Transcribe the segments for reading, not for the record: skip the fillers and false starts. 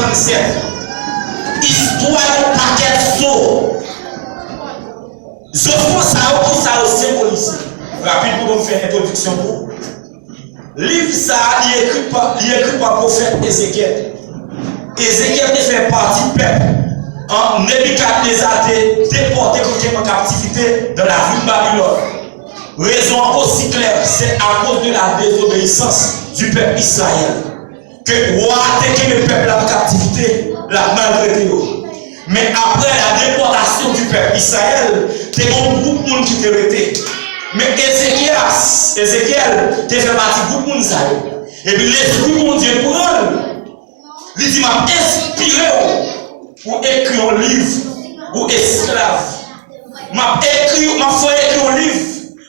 37. Histoire d'un paquet de sauts. Je pense à qui ça aussi symbolise. Rapide pour nous faire une introduction pour. Livre ça, il est écrit par le prophète Ézéchiel. Ézéchiel fait partie du peuple. En Nebuchadnezzar a déporté pour en captivité dans la ville de Babylone. Raison aussi claire, c'est à cause de la désobéissance du peuple Israël que roi a le peuple en captivité, la maltraité. Mais après la déportation du peuple Israël, il y a beaucoup de monde qui étaient restés. Mais Ézéchiel a fait partie de beaucoup de monde. Et puis l'esprit de mon Dieu prend, il dit m'a inspiré pour écrire un livre pour esclaves. M'a fait écrire un livre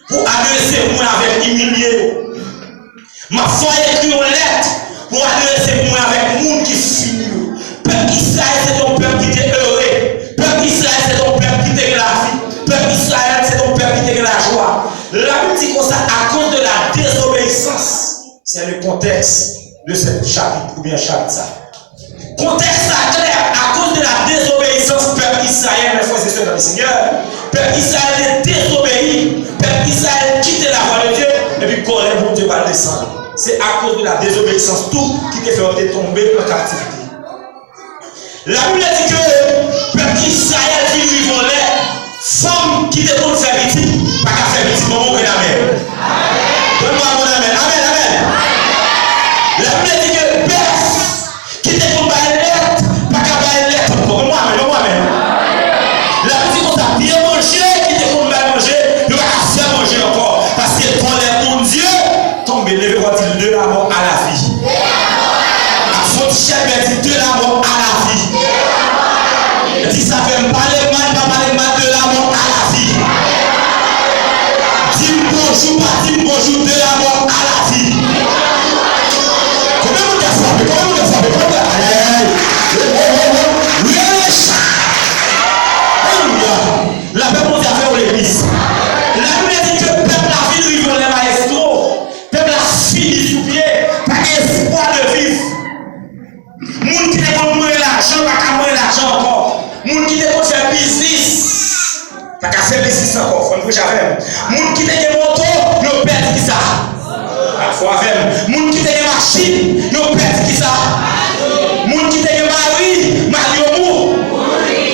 pour adresser moi avec humilié. M'a fait écrire une lettre pour adresser moi avec monde qui finit. Peuple Israël, c'est ton peuple qui t'est heureux. Peuple Israël, c'est ton peuple qui t'est la vie. Peuple Israël, c'est ton peuple qui t'est la joie. La Bible dit comme ça, à cause de la désobéissance. C'est le contexte de ce chapitre, ou bien chapitre ça. Contexte clair, à cause de la désobéissance, peuple Israël, mes frères et sœurs dans le Seigneur, peuple Israël est désobéi, peuple Israël quitte la voie de Dieu, et puis colère, mon Dieu va descendre. C'est à cause de la désobéissance, tout qui te fait tomber en captivité. La Bible dit que peuple Israël qui vit en l'air, femme qui te pour faire petit, pas qu'à faire petit, maman, oui, amen. Donne-moi mon amen, amen, amen. La Bible dit que père qui te pour faire lettre, pas qu'à faire lettre, donne-moi amen, donne-moi amen. La Bible dit qu'on a bien mangé, qui te pour faire manger, ne va pas faire manger encore, parce que ton lait, mon Dieu, tombe, levez-vous de la mort à la vie. Faut chercher de la mort à la vie. Si ça fait parler mal, pas parler mal de la mort à la vie. Dis bonjour, pas dis bonjour de la mort à la vie. Comment vous savez? Comment vous savez? Comment vous savez? La Bible nous a fait au l'église. La Bible dit que le peuple a fini de vivre les maestros. Le peuple a fini sous pied. Pas espoir de vivre. Moun qui ne peut mourir l'argent, pas qu'à mourir l'argent encore. Moun qui ne peut faire business, pas qu'à faire business encore. Faut que j'avais. Moun qui ne peut moto, yo perd qui ça. Faut avec. Moun qui ne peut machine, yo perd qui ça. Moun qui ne peut mari, mari mou.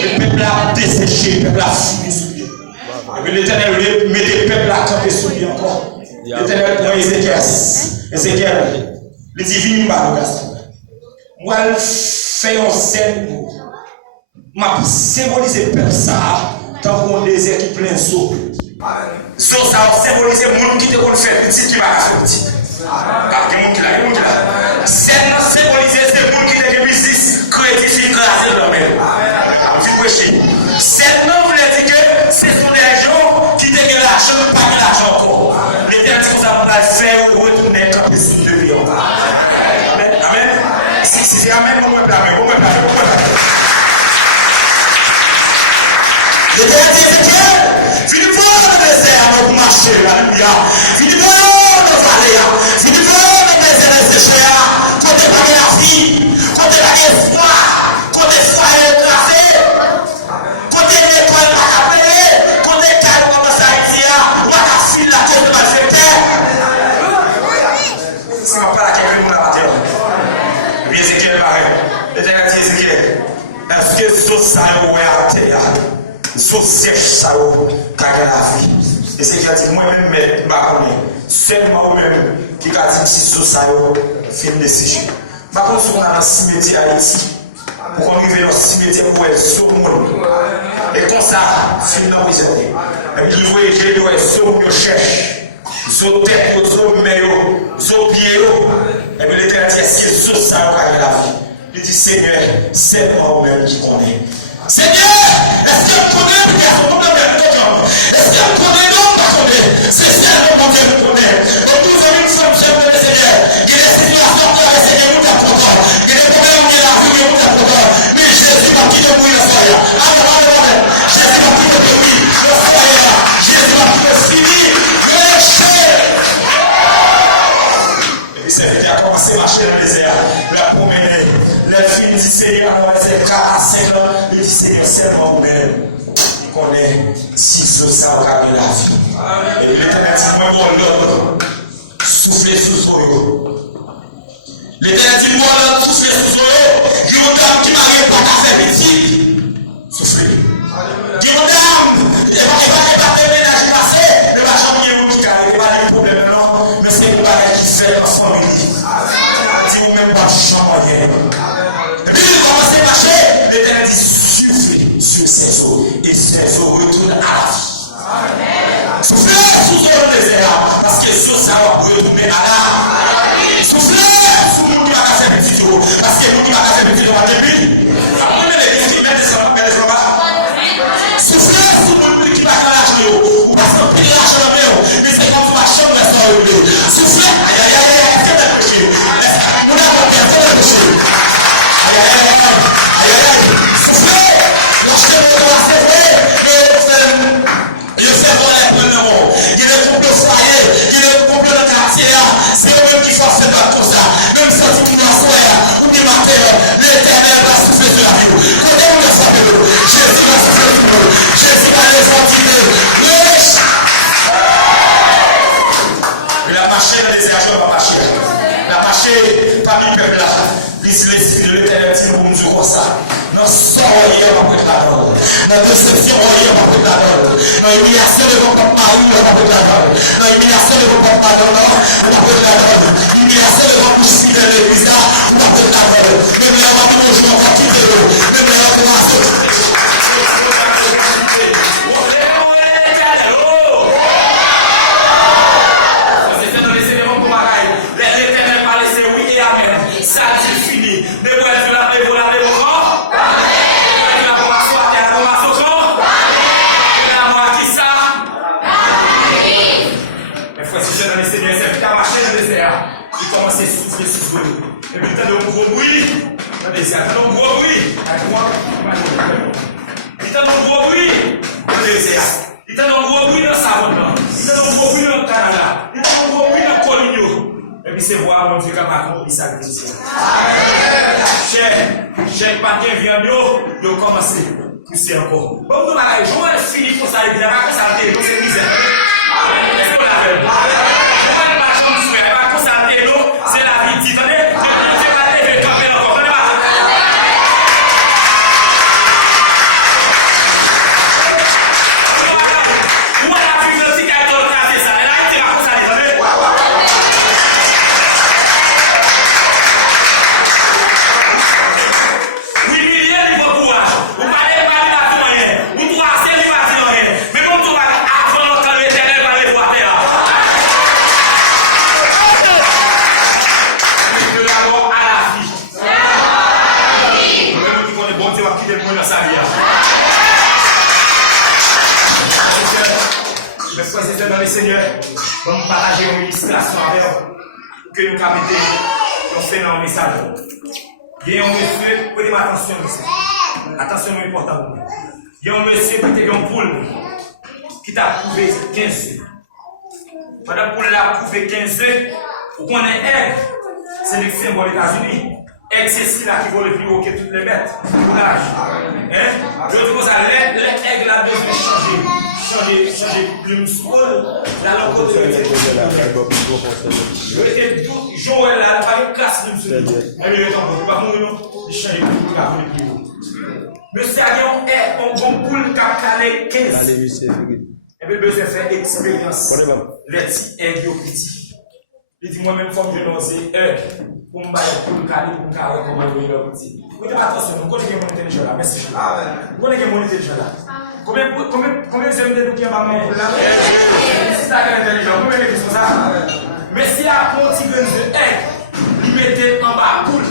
Le peuple a desséché, le peuple a fini sous pied. Et puis l'Éternel met le peuple à camper sous pied encore. L'Éternel prend Ézéchiel, le divin bas garçon. Moi, je fais une scène pour je symboliser le peuple ça, tant qu'on désert qui plein saut. Ça symbolise le monde qui te fait petit qui va faire petit. Car il y a monde qui l'a. Scène symbolise le monde qui te fait business, crédit, grâce dans le même. Scène voulait dire que ce sont des gens qui te gagnent l'argent, pas de l'argent encore. L'Éternel dit qu'on va faire retourner quand ils sont de vie encore. Amen. Si c'est amen, on me blâme. L'Éternel dit que venez voir le désert pour marcher, alléluia. Venez voir le vallée, venez voir le désert séché, quand tu pas la vie, quand tu pas l'espoir, quand tu es écrasé, quand tu es l'école pas appelé, quand tu es calme comme ça, on va ta fille la tête de malfaiteur. Ça va pas la quelqu'un de la terre. Ézéchiel pareil. L'Éternel dit Ézéchiel, est-ce que ce ça est à terre? Ce sèche ça est à la vie. Ézéchiel dit moi-même, mais je ne connais seulement moi-même qui a dit si ce ça est film de sécher. Par contre, si on a un cimetière ici, pour qu'on arrive dans le cimetière pour être sur le monde. Et comme ça, film dans le cimetière. Et puis, il voyait que sur le monde cherche. Zo tête, zo maillot, zo pied. Et puis l'Éternel dit, est-ce que ce ça va la vie? Il dit, Seigneur, c'est moi-même qui connais. Seigneur, est-ce que je connais le garçon? Est-ce que je connais l'homme? C'est ça mon Dieu me connaît. Et tous les femmes, chef de Seigneur, il y a des situations qui ont essayé de nous content. Il y a des problèmes qui ont essayé de nous content. Mais Jésus m'a quitté pour le soir. Amen. Jésus m'a quitté pour le soir. Jésus m'a quitté fini. Et puis, c'est venu à commencer à marcher dans le désert, la promener, les fin dit Seigneur, c'est 4 à 5 ans, il dit Seigneur, seulement vous-même. Il connaît si ce ça va garder la vie. Et l'Éternel dit, moi, l'homme, soufflez sous soyo. L'Éternel dit, moi, l'homme, soufflez sous soyo. Il y a une dame qui m'a pas qu'à faire petit. Soufflez. Il y a une dame, il va pas de ménage passé, il va jamais vous qui a pas de problème, non, mais c'est une bagarre qui fait en famille. Si vous-même pas changer. Et puis il commence à marcher, l'Éternel dit, soufflez sur ses eaux, et ses eaux retournent à la vie. Soufflez sous le désert, parce que ce ça va retourner à la vie. Soufflez sous le monde qui va faire petit tour, parce que le monde qui va faire petit tour à début. Soufflez sous le monde qui va faire l'argent, ou parce qu'on paye l'argent dans le mais c'est comme si ma chambre reste dans le bleu. Soufflez, aïe aïe aïe aïe, est-ce que t'as péché? Nous n'avons pas fait péché. Aïe aïe aïe aïe, aïe aïe, soufflez, l'achetez le droit, c'est vrai, et fait voler le numéro. Il est complot foyer, il est complot dans le quartier, c'est eux-mêmes qui font cette tout ça. Même si tu dois soir, ou du matin, l'Éternel va souffler sur la vie. Connais-vous le fameux, Jésus va souffler sur nous, Jésus va les fortifier. Mais la marché dans les érages, va marcher. La marché parmi le peuple là. L'Éternel dit pour nous dire comme ça. Dans son royaume, on va prendre la donne. Dans la déception, on va prendre la donne. Dans l'humiliation de votre mari, on va prendre la donne. Dans l'humiliation de votre papa, on va prendre la donne. L'humiliation de votre bouche fidèle de l'église, on va prendre la donne. Même là, on va toujours jouer, on va quitter l'eau. Même là, on va ça c'est fini. Ne vous laissez la paix, vous l'avez encore. Amen. La commence à terre, la commence au corps. Amen. La mort qui ça. Amen. Mais frère, si je dans le Seigneur, c'est vite à marcher dans le désert. Il commence à souffler sous l'eau. Et puis t'as de gros bruit dans le désert. T'as de gros bruit. Avec moi, il t'as de gros bruit dans le désert. Il t'as de gros bruit dans Savon. Il t'as de gros bruit dans le Canada. Il t'as de gros bruit dans Coligno. Et puis c'est voir mon Dieu qui m'a accompli sa mission. Cher patin viande, yo commencé à pousser encore. Bon, nous la joie fini pour ça, il n'y a pas que ça, c'est misère. Est-ce que vous l'avez? On va pas comme ça, pas comme ça, c'est la vie. Attendez, je ne sais pas lever camper encore. Où est la vie de ce qui a été organisé ça? Elle a été comme ça, attendez. Dans les seigneurs, vamos partager une illustration avec vous que nous avons fait dans le message. Il y a un monsieur, prenez attention, monsieur. Attention, c'est important. Il y a un monsieur qui était une poule qui t'a prouvé 15 œufs. Pendant que la poule a prouvé 15 œufs, vous connaissez aigle, c'est le symbole des États-Unis. Aigle, c'est ce qui vole le plus haut que toutes les bêtes. Je dis que ça, l'aigle a besoin de changer plume sol, la langue côté. Joël là, il va casser plume sol. Il va mourir, il change plume, il va voler plus haut. Monsieur Aguillon est un bon poule qui a calé 15. Et puis, besoin de faire expérience. Le petit aigle au petit. Il dit moi-même, comme je n'osais, pour me battre pour le caler, pour me caler, comment il est petit. Vous dites attention, vous connaissez mon intelligence là, merci. Vous connaissez mon intelligence là. Combien vous aimez de nous qui maman pour là? Si tu as intelligent, vous mettez sur ça. Mais si à un petit grain de aigle, il mettait en bas poule.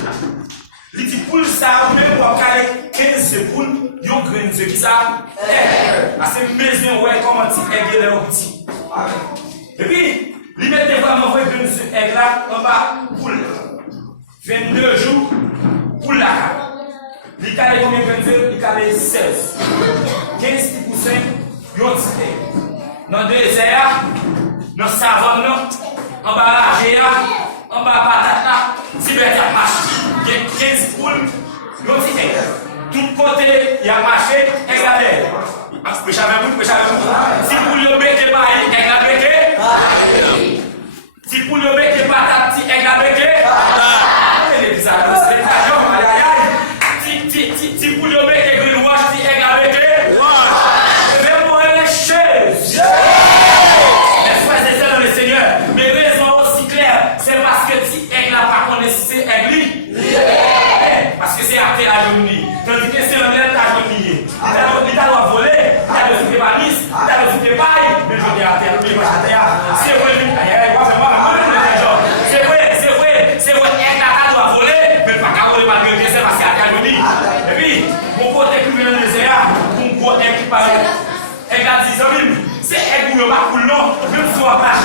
Les petits poules, ça, même pour caler 15 poules, il y a un grain de qui ça? Parce que maison, ouais, comment tu aigle est petit. Et puis, il mettait vraiment un grain de aigle là en bas poule. 22 jours, poule là. Il calait combien de grains? Il calait 16. 15 pour 5, il y a un petit. Dans le désert, dans la savane, en bas la géa, en bas la patate là, si bien ça marche. Il y a 15 poules, Donc, tout côté, il y a marché, regardez. Prêchez avec vous. Si vous ne mettez pas, regardez. Si vous ne mettez pas ta petite, regardez. Si vous ne mettez pas le wash, regardez. Même pour les chaises. Les frères et sœurs dans le Seigneur. Mais raison aussi claire, c'est parce que si elle n'a pas connu si c'est église. Parce que c'est acté à l'uni. Tandis que c'est l'homme à l'uni. Il t'a volé, il t'a donné des valises, il t'a donné des pailles, mais je dis à terre, mais moi je dis à terre. C'est vrai, c'est vrai, il a volé, mais pas qu'à voler malgré que c'est parce qu'il y a l'uni. Et puis, mon côté qui vient de l'Ézéa, mon côté qui parle, elle a dit, c'est elle qui ne va pas couler, même si on va pas.